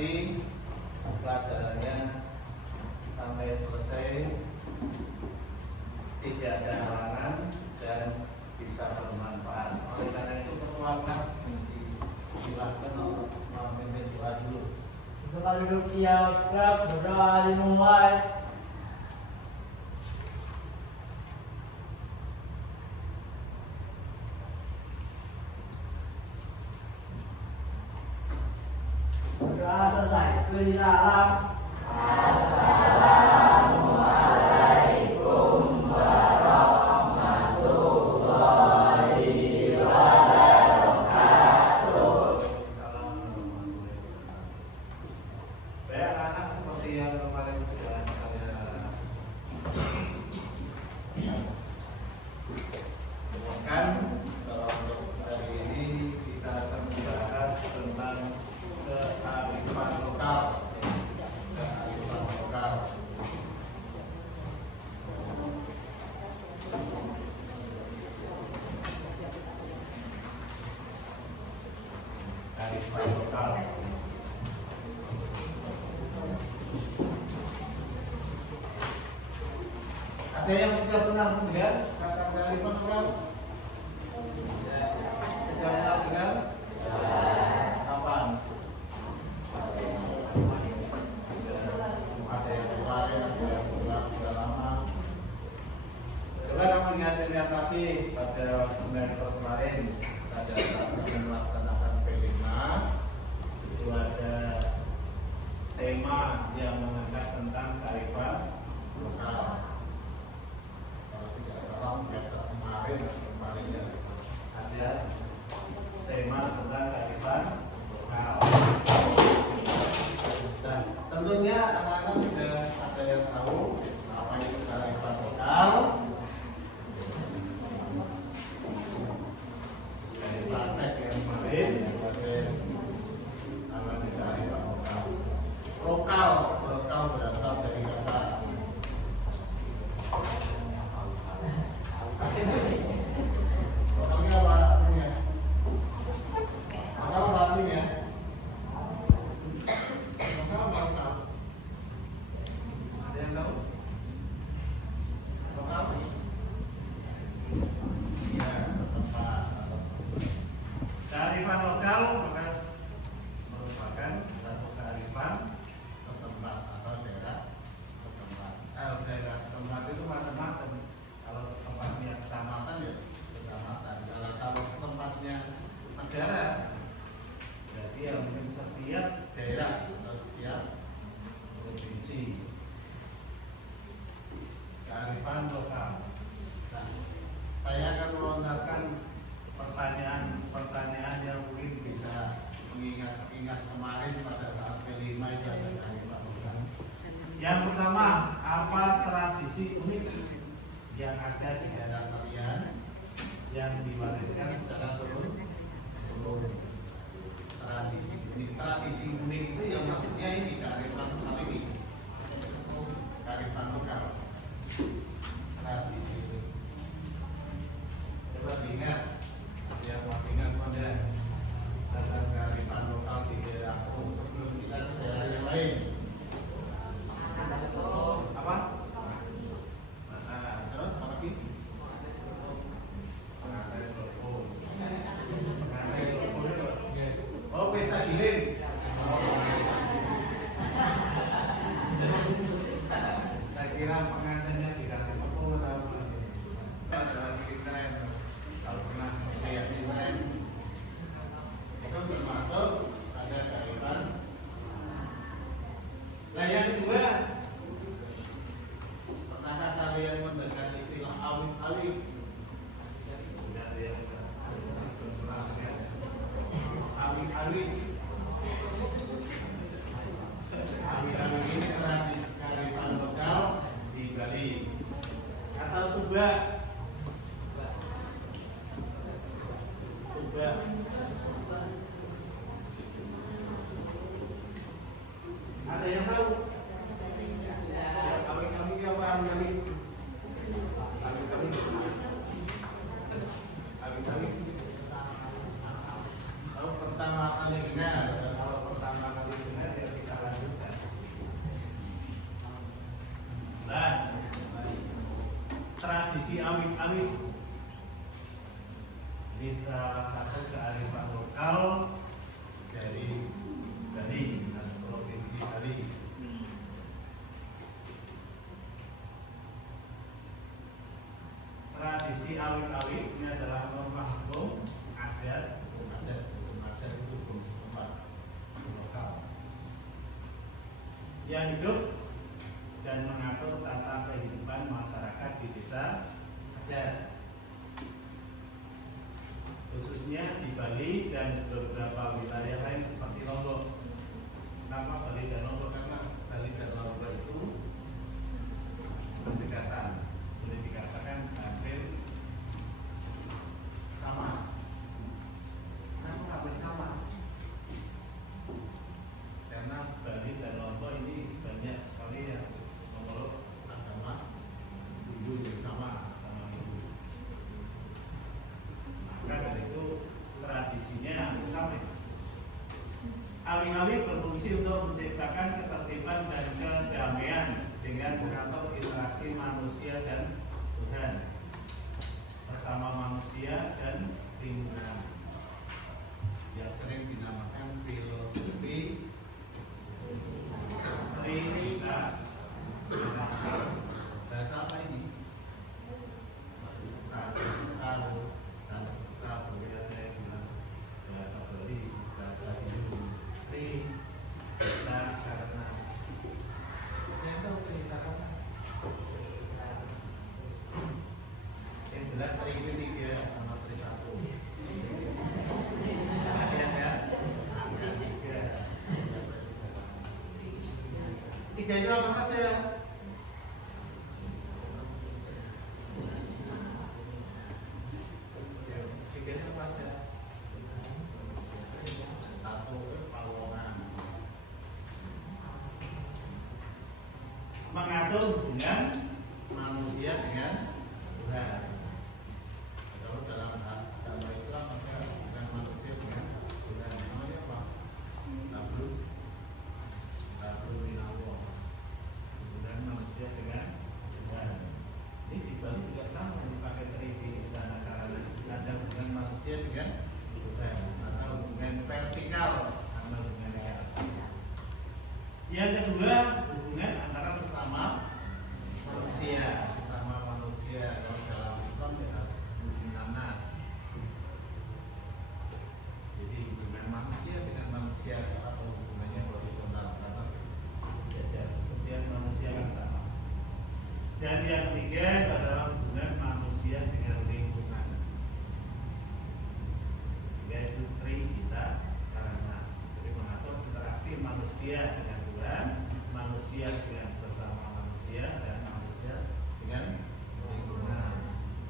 menikmati pelajarannya sampai selesai, tidak ada halangan dan bisa bermanfaat. Oleh karena itu ketua kelas silakan untuk memimpin doa dulu. Untuk duduk siap, berdoa dimulai. Berdoa selesai, beri salam. Assalamualaikum warahmatullahi wabarakatuh. Baik anak-anak, seperti yang kemarin sudah saya umumkan, kalau untuk hari ini kita akan membahas tentang kearifan lokal. Kearifan lokal. Kearifan lokal. Ada yang sudah pernah mendengar kata kearifan lokal? Sudah pernah dengar? Kapan? Ada yang kemarin, ada yang sudah lama. Coba kamu ingat-ingat lagi pada semester kemarin, pada saat kami melaksanakan P5, itu ada tema yang mengangkat tentang kearifan lokal. Kalau tidak salah semester kemarin ya, ada tema tentang kearifan lokal. Nah, tentunya anak-anak sudah ada yang tahu apa itu kearifan lokal. Dari praktek yang kemarin, ada nama kearifan lokal. Lokal berasal dari kata lokalnya apa artinya? Lokal apa artinya? Lokal apa lokal? Ada yang tahu? Lokal? Iya, setempat. Kearifan lokal merupakan satu kearifan setempat atau daerah setempat. Daerah setempat itu macam-macam. Kalau setempatnya kecamatan ya kecamatan. Kalau setempatnya negara, berarti ya mungkin setiap daerah atau setiap provinsi. Kearifan lokal. Nah, saya akan melontarkan pertanyaan yang mungkin bisa mengingat kemarin pada saat P5 itu ada kearifan lokal. Yang pertama, apa tradisi unik yang ada di daerah kalian yang diwariskan secara turun? Tradisi unik itu yang maksudnya ini kearifan lokal ini. Kearifan lokal. Tradisi unik. Coba diingat, yang masih ingat pada tentang kearifan lokal di daerahku sebelum kita ke daerah yang lain. Apa? Terus apa lagi? Pengantin telepon. Oh, pesta giling. Saya kira pengantinnya dikasih tepung atau apa? Ada lagi tren. Kalau pernah lihat di tren, itu termasuk ada kearifan. Nah, yang kedua, pernahkah kalian mendengar istilah awit-awit? Awit-awit. Awit-awit ini tradisi kearifan lokal di Bali. Atau subak. Subak. Ada yang tahu? Awit-awit apa awit-awit? Awit-awit. Awit-awit. Kalau pertama kali dengar, kalau pertama kali dengar ya tradisi awit-awit. Ini salah satu kearifan lokal dari Bali dan provinsi Bali. Tradisi awit-awit ini adalah norma hukum adat, hukum adat itu hukum setempat lokal yang hidup dan mengatur tata kehidupan masyarakat di desa adat, khususnya di Bali dan beberapa wilayah lain seperti Lombok. Kenapa Bali dan Lombok? Karena Bali dan Lombok itu berdekatan, boleh dikatakan hampir sama. Kenapa hampir sama? Karena Bali dan Lombok ini banyak sekali yang memeluk agama Hindu yang sama, agama Hindu. Maka dari itu tradisinya hampir sama. Awit-awit berfungsi untuk menciptakan ketertiban dan kedamaian dengan mengatur interaksi manusia dan Tuhan, sesama manusia dan lingkungan, yang sering dinamakan filosofi Trinita. Bahasa apa ini? Sanskerta, boleh ada yang bilang bahasa Bali, bahasa Hindu. Trinita karena yang tahu Trinita karena yang jelas hari ini 3 sama 1. Ada kan? Angka 3. 3 itu apa saja? Tiganya apa saja? 1 Palongan. Mengatur hubungan manusia dengan Tuhan. Kalau dalam agama Islam maka hubungan manusia dengan Tuhan namanya apa? Tabrul minallah. Hubungan manusia dengan Tuhan. Ini di Bali juga sama, dipakai tridi dan ada hubungan manusia dengan Tuhan atau hubungan vertikal sama hubungan vertikal. Yang kedua, hubungan antara sesama manusia. Kalau dalam Islam ya hubungan nas. Jadi hubungan manusia dengan manusia atau hubungannya horizontal karena setiap manusia kan sama. Dan yang ketiga adalah hubungan manusia dengan lingkungan, yaitu Trinita karena jadi mengatur interaksi manusia dengan Tuhan, manusia dengan sesama manusia, dan manusia dengan lingkungan.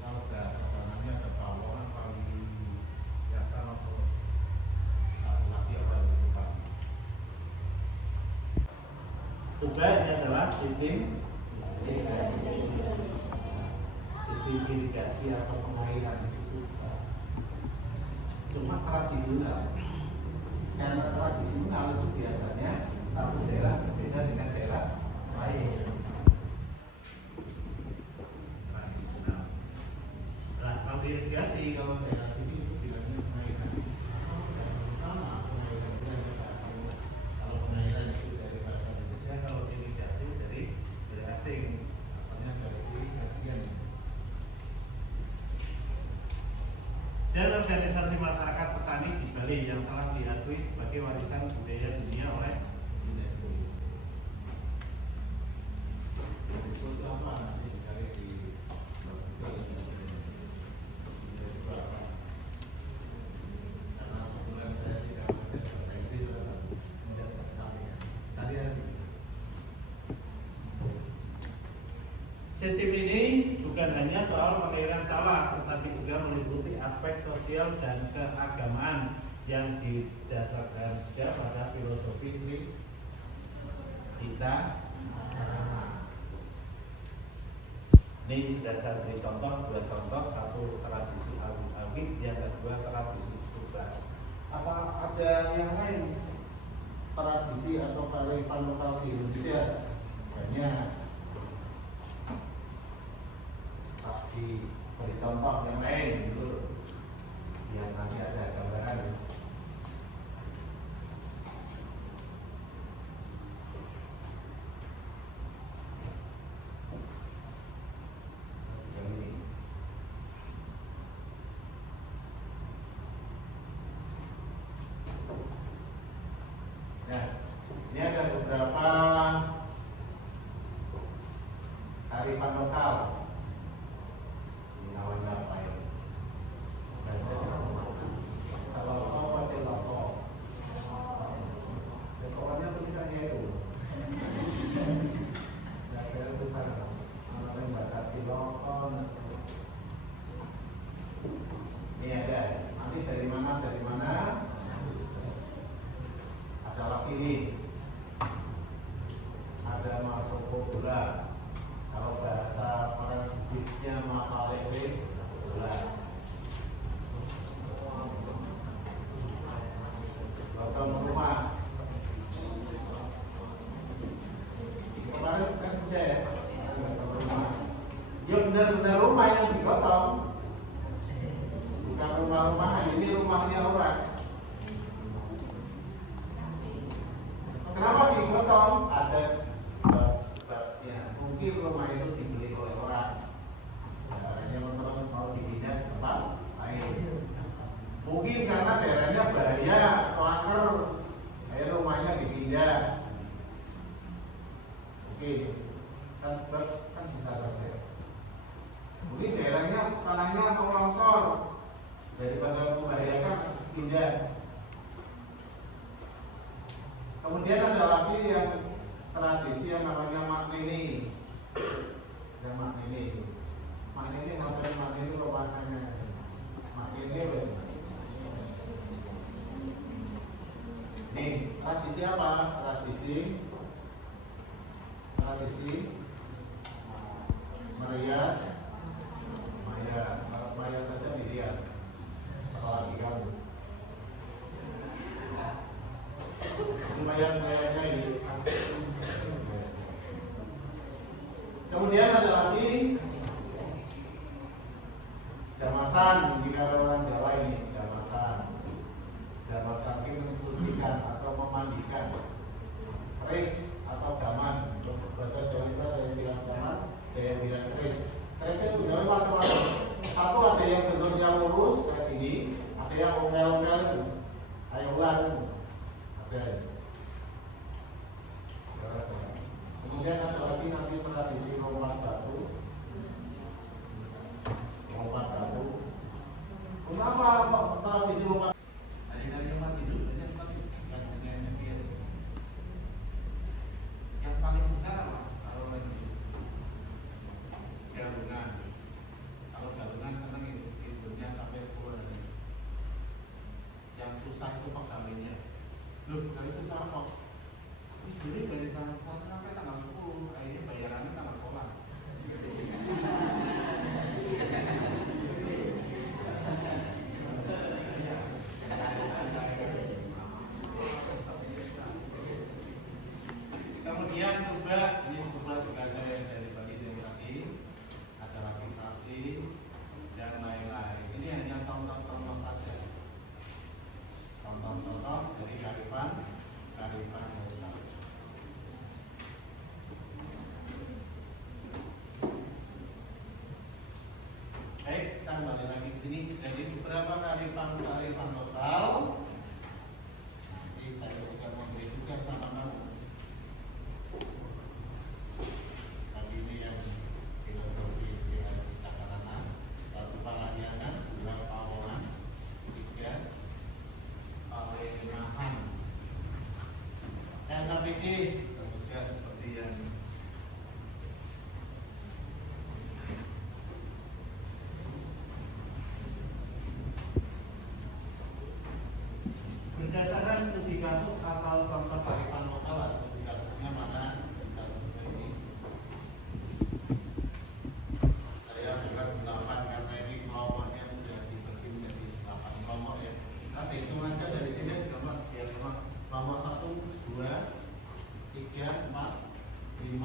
Kalau bahasa sananya ada Palongan, Pali, ya kan atau satu lagi apa lupa. Sebab ini adalah sistem irigasi atau pengairan itu cuma tradisional. Karena tradisional itu biasanya satu daerah berbeda dengan daerah lain. Tradisional. Nah, kalau irigasi kalau daerah sini itu bilangnya pengairan. Sama pengairan itu hanya bahasa. Kalau pengairan itu dari bahasa Indonesia, kalau irigasi dari asing, asalnya dari irigasian. Dan organisasi masyarakat petani di Bali yang telah diakui sebagai warisan budaya dunia oleh UNESCO. UNESCO itu apa? Nanti dicari di karena kebetulan saya tidak mengerti bahasa Inggris, tidak cari lagi. Sistem ini bukan hanya soal pengairan sawah, tetapi juga meliputi aspek sosial dan keagamaan yang didasarkan juga pada filosofi Trinita. Ini sudah saya beri contoh, 2 contoh, 1 tradisi awit-awit, yang kedua tradisi subah. Apa ada yang lain tradisi atau kearifan lokal di Indonesia? Banyak. Di Beri contoh yang lain dulu, biar nanti ada gambaran. Nah, ini ada beberapa kearifan lokal. Ini namanya apa ya? Kalau apa sih lokal? Pokoknya tulisannya itu. Nah, kita susah. Kalau baca cilokon. Ini ada. Nanti dari mana? Dari mana? Ada lagi ini, ada masuk bola. Kalau bahasa orang Buddhisnya mapalete bola. Lotong rumah. Kemarin kan sudah ya, rumah. Ya benar-benar rumah yang digotong, bukan rumah-rumahan. Ini rumahnya orang. Kenapa digotong? Ada sebab-sebabnya. Mungkin rumah itu dibeli oleh orang. Daerahnya terus mau dipindah ke tempat lain. Mungkin karena daerahnya bahaya atau angker, akhirnya rumahnya dipindah. Oke, kan sebab kan bisa saja. Mungkin daerahnya tanahnya mau longsor, daripada membahayakan pindah. Kemudian ada lagi yang tradisi yang namanya maknini. Ada maknini. Maknini ngapain? Maknini rumahnya. Maknini. Nih, tradisi apa? Tradisi merias maya. Kalau maya saja dirias. Apalagi kamu. Lumayan kayaknya ini. Kemudian ada lagi jamasan. Jika orang Jawa ini jamasan. Jamasan itu mensucikan atau memandikan. Keris atau gaman. Untuk bahasa Jawa itu ada yang bilang gaman, ada yang bilang keris. Keris itu juga macam-macam. Satu ada yang bentuknya lurus kayak ini, ada yang ongkel-ongkel, ayulan. Kemudian ada lagi nanti tradisi lompat batu. Kenapa tradisi lompat? Ada mati dulu, yang paling besar apa? Kalau lagi galungan. Kalau galungan senang hidupnya sampai 10 hari. Yang susah itu pegawainya. Loh, dari susah apa? Jadi dari tanggal 1 sampai tanggal 10, akhirnya bayarannya tanggal 11. Kemudian subah, ini subah juga ada yang dari bagian tadi, ada registrasi dan lain-lain. Ini hanya contoh-contoh saja. Contoh-contoh dari kearifan lokal. Baik, kita kembali lagi ke sini. Jadi beberapa kearifan lokal. Nanti saya juga mau beri tugas sama kamu. Tadi ini yang filosofi Cakaranan, satu Parahyangan, dua Pawongan, tiga Palemahan. NPG juga seperti yang berdasarkan studi kasus atau contoh kearifan lokal, studi kasusnya mana? Studi kasus ini saya buat 8 karena ini kelompoknya sudah dibagi menjadi 8 kelompok ya. Kita hitung aja dari sini sudah biar kelompok 1, 2, 3, 4, 5,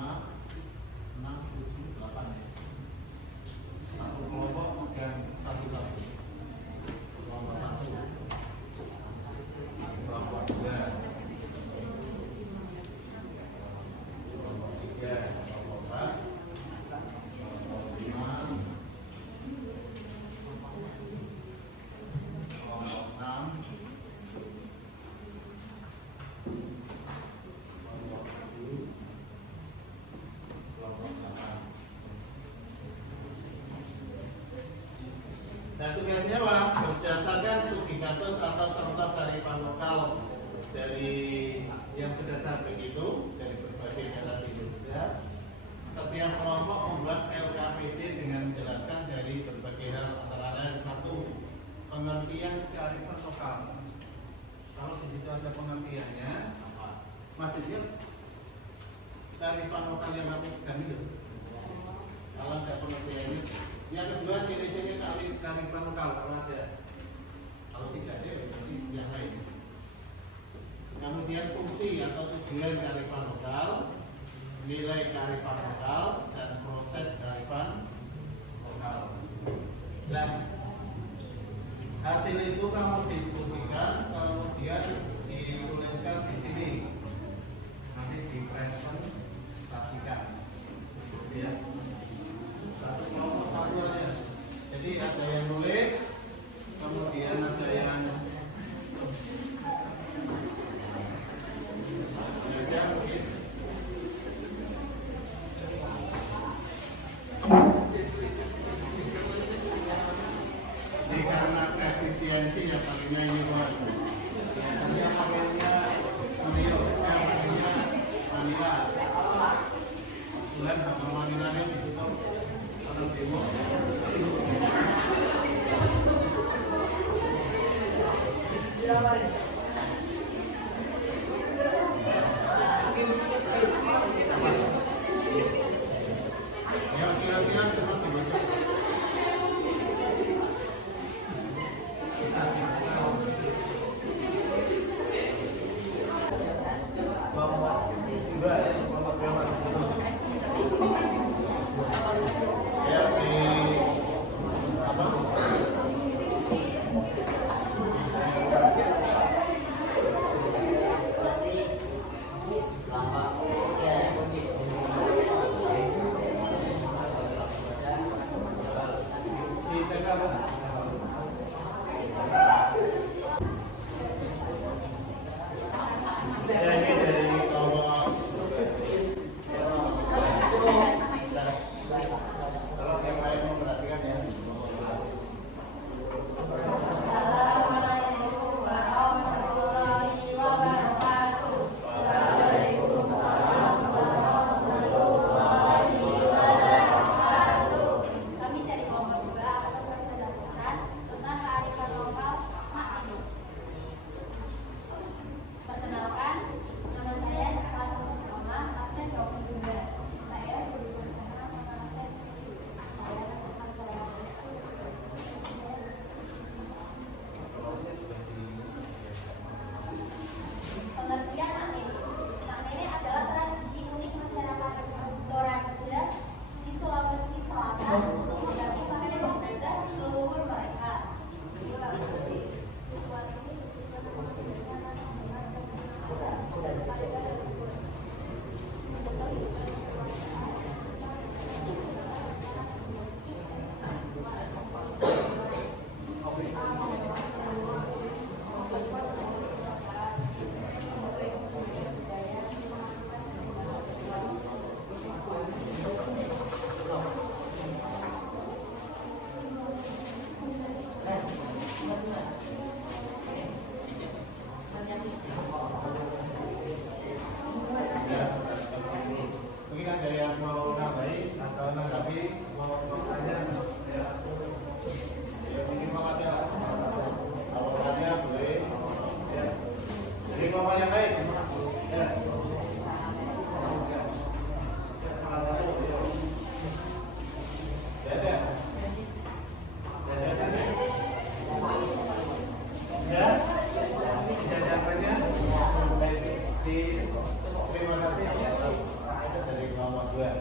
bagian kearifan lokal. Kalau di situ ada pengertiannya, maksudnya kearifan lokal yang aku pegang itu. Kalau ada pengertiannya, yang kedua ciri-ciri kearifan lokal kalau ada. Kalau tidak ada, berarti yang lain. Kemudian fungsi atau tujuan kearifan lokal, nilai kearifan lokal, dan proses kearifan lokal. Dan hasil itu kamu diskusikan, kemudian dituliskan di sini, nanti dipresentasikan, ya. Satu kelompok satu aja. Jadi ada yang nulis, kemudian ada yang ini karena efisiensi ya pakainya ini yang pakainya Manila, yang pakainya Manila. Bulan sama Manila ini ditutup orang timur. Ya kira-kira cuma dibaca. Juga ya, kelompok berapa? Ya di apa? Di TK. Ya ini dari kelompok. Kalau yang lain memperhatikan ya. Assalamualaikum warahmatullahi wabarakatuh. Kami dari kelompok 2 akan mempresentasikan tentang kearifan lokal mak ini. Perkenalkan, nama saya Selamat Mama Asep Bunda. Saya guru bersama Mama Asep. Pengertian mak nene. Mak nene adalah tradisi unik masyarakat Toraja di Sulawesi Selatan yang dipakai jenazah leluhur mereka. Ritual ini Mungkin ada yang mau nambahin atau nanggapi, mau bertanya, ya. Ya mungkin mau ada awalannya boleh, ya. Jadi mau yang lain, ya. Salah satu, ya. Ya ada, ya ada, ya. Jajarannya, terima kasih dari kelompok 2.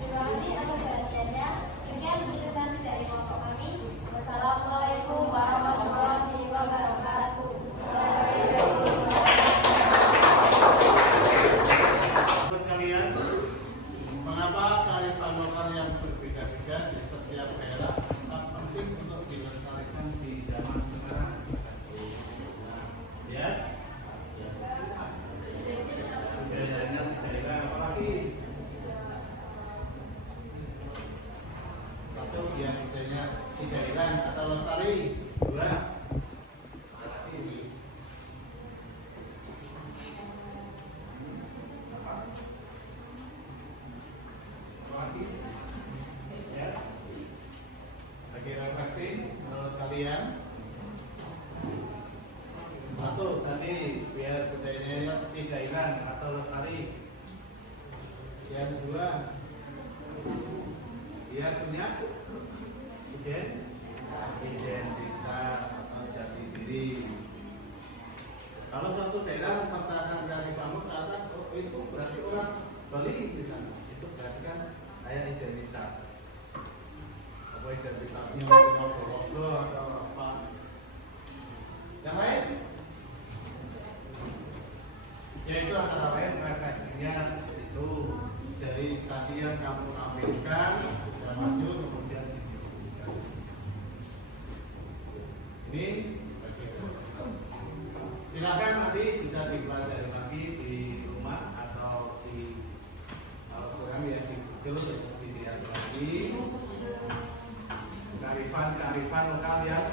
Terima kasih atas perhatiannya. Sekian presentasi dari kelompok kami. Wassalamualaikum warahmatullahi wabarakatuh. Buat kalian, mengapa kearifan lokal yang berbeda-beda di setiap daerah tetap penting untuk dilestarikan di zaman sekarang? Ya, biasanya daerah apalagi? Satu, yang idenya si daerah atau lestari. 2, atau lestari. Yang kedua, dia punya identitas atau jati diri. Kalau suatu daerah mempertahankan kasih kamu ke atas, oh itu berarti orang Bali di sana. Itu berarti kan kayak identitas. Apa identitasnya ngobrol atau apa? Yang lain? Yaitu antara lain refleksinya itu dari tadi yang kamu tampilkan sudah maju kemudian didiskusikan. Ini silakan nanti bisa dipelajari lagi di rumah atau di kalau kurang ya di Google dilihat lagi kearifan lokal yang